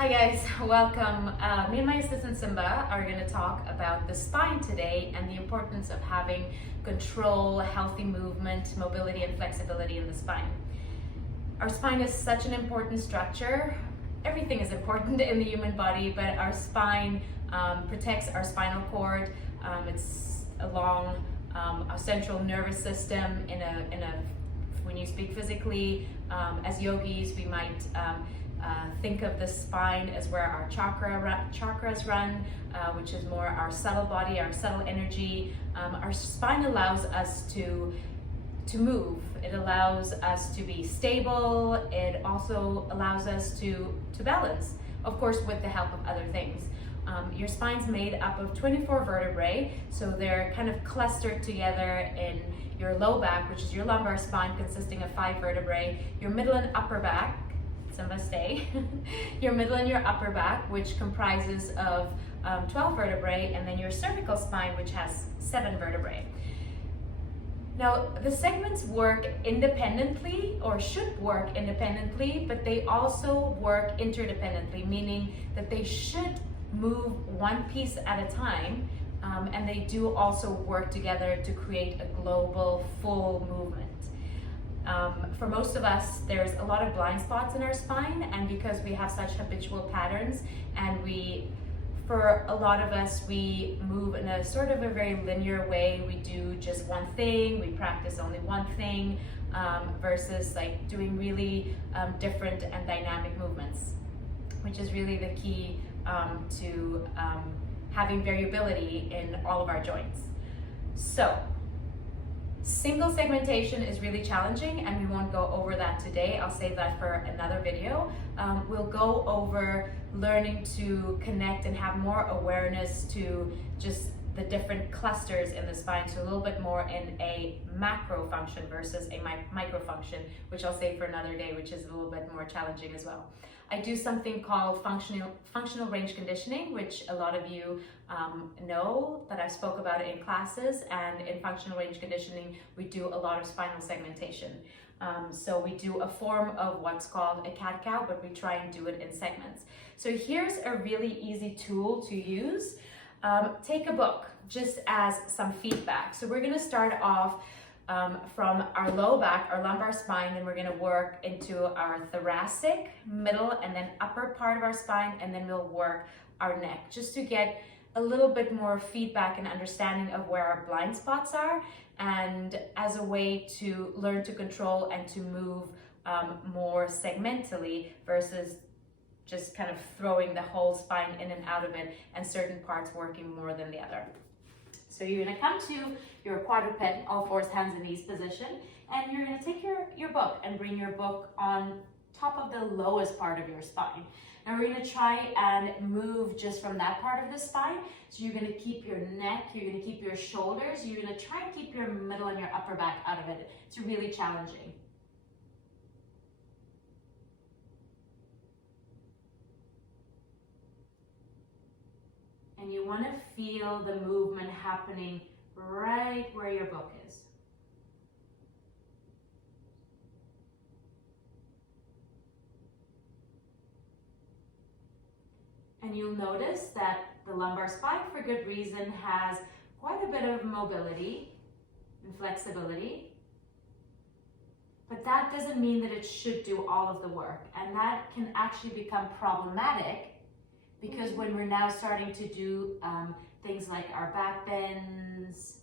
Hi guys, welcome. Me and my assistant Simba are going to talk about the spine today and the importance of having control, healthy movement, mobility and flexibility in the spine. Our spine is such an important structure. Everything is important in the human body, but our spine protects our spinal cord. It's along our central nervous system when you speak physically. As yogis, we might think of the spine as where our chakras run, which is more our subtle body, our subtle energy. Our spine allows us to move. It allows us to be stable. It also allows us to balance, of course, with the help of other things. Your spine's made up of 24 vertebrae, so they're kind of clustered together in your low back, which is your lumbar spine, consisting of 5 vertebrae, your middle and upper back, some of us stay, your middle and your upper back, which comprises of 12 vertebrae, and then your cervical spine, which has 7 vertebrae. Now, the segments work independently, or should work independently, but they also work interdependently, meaning that they should move one piece at a time, and they do also work together to create a global, full movement. For most of us, there's a lot of blind spots in our spine, and because we have such habitual patterns, and for a lot of us, we move in a sort of a very linear way. We do just one thing, we practice only one thing, versus like doing really different and dynamic movements, which is really the key to having variability in all of our joints. So, single segmentation is really challenging, and we won't go over that today. I'll save that for another video. We'll go over learning to connect and have more awareness to just the different clusters in the spine, so a little bit more in a macro function versus a micro function, which I'll save for another day, which is a little bit more challenging as well. I do something called functional range conditioning, which a lot of you know that I spoke about it in classes, and in functional range conditioning, we do a lot of spinal segmentation. So we do a form of what's called a cat-cow, but we try and do it in segments. So here's a really easy tool to use. Take a book just as some feedback. So we're gonna start off from our low back, our lumbar spine, and we're gonna work into our thoracic, middle, and then upper part of our spine, and then we'll work our neck, just to get a little bit more feedback and understanding of where our blind spots are, and as a way to learn to control and to move more segmentally versus just kind of throwing the whole spine in and out of it, and certain parts working more than the other. So you're gonna come to your quadruped, all fours, hands and knees position, and you're gonna take your book and bring your book on top of the lowest part of your spine. And we're gonna try and move just from that part of the spine. So you're gonna keep your neck, you're gonna keep your shoulders, you're gonna try and keep your middle and your upper back out of it. It's really challenging. And you want to feel the movement happening right where your book is. And you'll notice that the lumbar spine, for good reason, has quite a bit of mobility and flexibility. But that doesn't mean that it should do all of the work. And that can actually become problematic, because when we're now starting to do things like our back bends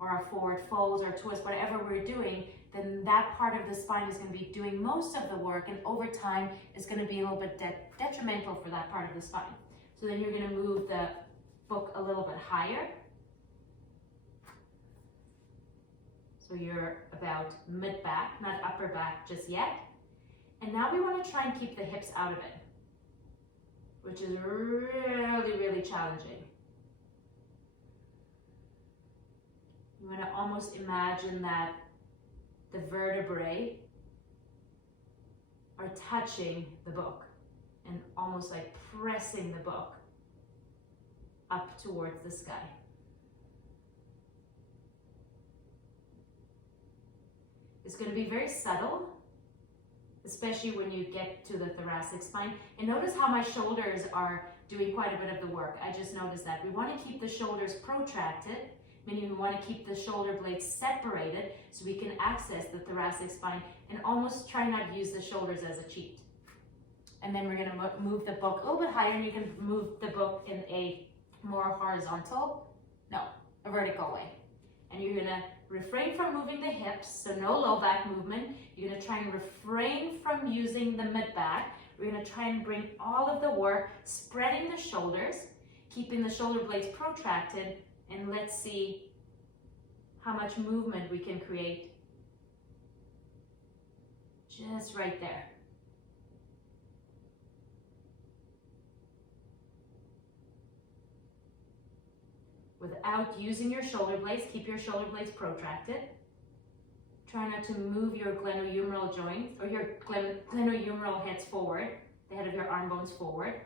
or our forward folds or twists, whatever we're doing, then that part of the spine is going to be doing most of the work, and over time is going to be a little bit detrimental for that part of the spine. So then you're going to move the book a little bit higher. So you're about mid-back, not upper back just yet. And now we want to try and keep the hips out of it, which is really, really challenging. You want to almost imagine that the vertebrae are touching the book and almost like pressing the book up towards the sky. It's going to be very subtle, especially when you get to the thoracic spine. And notice how my shoulders are doing quite a bit of the work. I just noticed that. We want to keep the shoulders protracted, meaning we want to keep the shoulder blades separated so we can access the thoracic spine and almost try not to use the shoulders as a cheat. And then we're going to move the book a little bit higher, and you can move the book in a more horizontal, a vertical way. And you're going to refrain from moving the hips, so no low back movement. You're going to try and refrain from using the mid back. We're going to try and bring all of the work, spreading the shoulders, keeping the shoulder blades protracted, and let's see how much movement we can create just right there. Without using your shoulder blades, keep your shoulder blades protracted. Try not to move your glenohumeral joints or your glenohumeral heads forward, the head of your arm bones forward.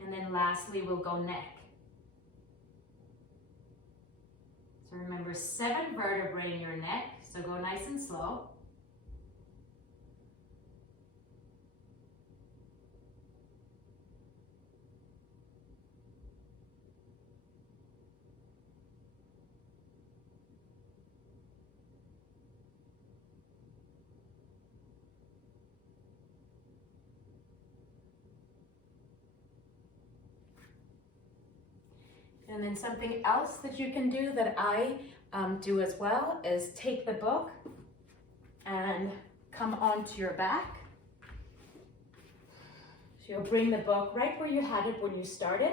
And then lastly, we'll go neck. So remember, 7 vertebrae in your neck, so go nice and slow. And then something else that you can do that I do as well is take the book and come onto your back. So you'll bring the book right where you had it when you started,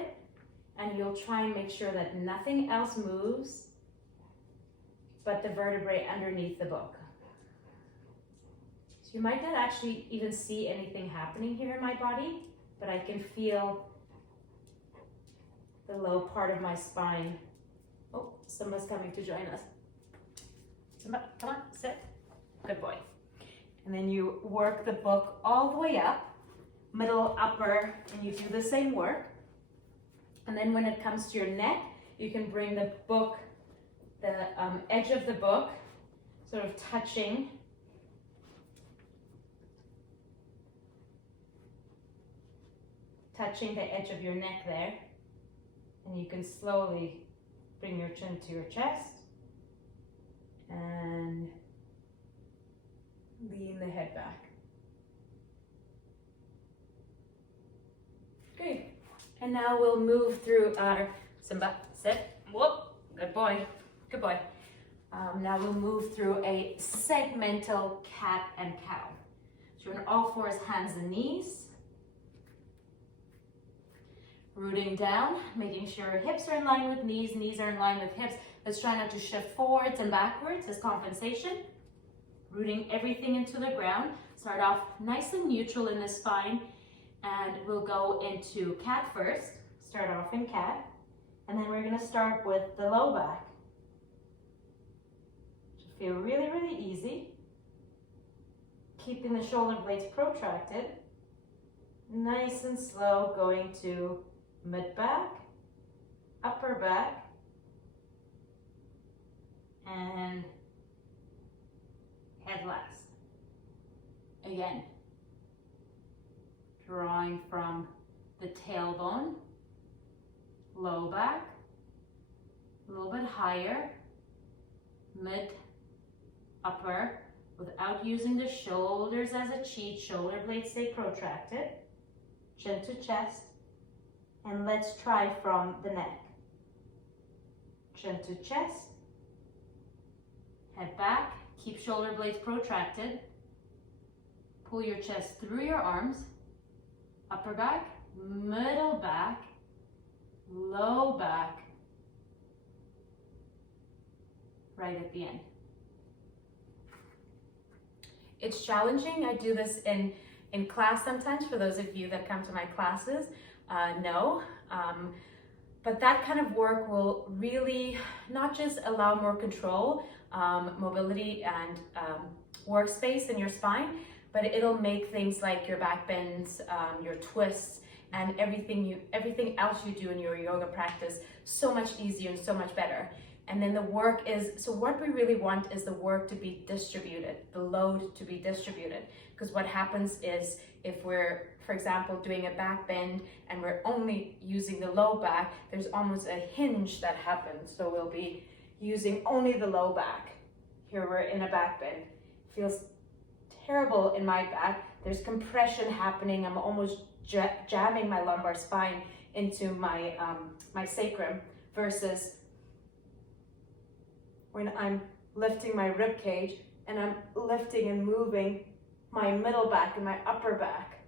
and you'll try and make sure that nothing else moves but the vertebrae underneath the book. So you might not actually even see anything happening here in my body, but I can feel the low part of my spine. Oh, Simba's coming to join us. Simba, come on, sit. Good boy. And then you work the book all the way up, middle, upper, and you do the same work. And then when it comes to your neck, you can bring the book, the edge of the book, sort of touching the edge of your neck there. And you can slowly bring your chin to your chest and lean the head back. Good. And now we'll move through our, Simba, sit, whoop, good boy, good boy. Now we'll move through a segmental cat and cow. So you're on all fours, hands and knees. Rooting down, making sure hips are in line with knees, knees are in line with hips. Let's try not to shift forwards and backwards as compensation. Rooting everything into the ground. Start off nice and neutral in the spine, and we'll go into cat first. Start off in cat, and then we're going to start with the low back. Should feel really, really easy. Keeping the shoulder blades protracted. Nice and slow, going to mid back, upper back, and head last. Again, drawing from the tailbone, low back, a little bit higher, mid, upper, without using the shoulders as a cheat. Shoulder blades stay protracted, chin to chest. And let's try from the neck. Chin to chest, head back, keep shoulder blades protracted. Pull your chest through your arms, upper back, middle back, low back, right at the end. It's challenging. I do this in class sometimes for those of you that come to my classes. But that kind of work will really not just allow more control, mobility, and workspace in your spine, but it'll make things like your back bends, your twists, and everything else you do in your yoga practice so much easier and so much better. And then the work is, so what we really want is the work to be distributed, the load to be distributed. Because what happens is if we're, for example, doing a back bend and we're only using the low back, there's almost a hinge that happens. So we'll be using only the low back. Here we're in a back bend. Feels terrible in my back. There's compression happening. I'm almost jamming my lumbar spine into my, my sacrum, versus when I'm lifting my rib cage and I'm lifting and moving my middle back and my upper back.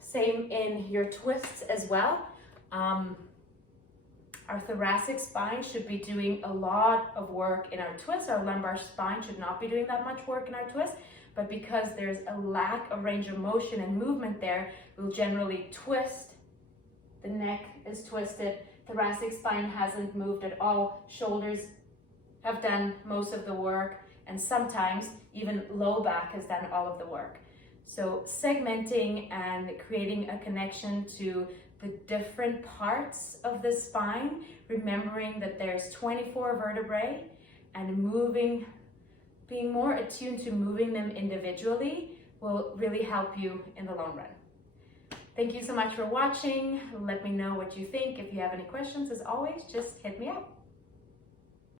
Same in your twists as well. Our thoracic spine should be doing a lot of work in our twists. Our lumbar spine should not be doing that much work in our twists, but because there's a lack of range of motion and movement there, we'll generally twist. The neck is twisted. Thoracic spine hasn't moved at all. Shoulders have done most of the work, and sometimes even low back has done all of the work. So segmenting and creating a connection to the different parts of the spine, remembering that there's 24 vertebrae, and moving, being more attuned to moving them individually will really help you in the long run. Thank you so much for watching. Let me know what you think. If you have any questions, as always, just hit me up.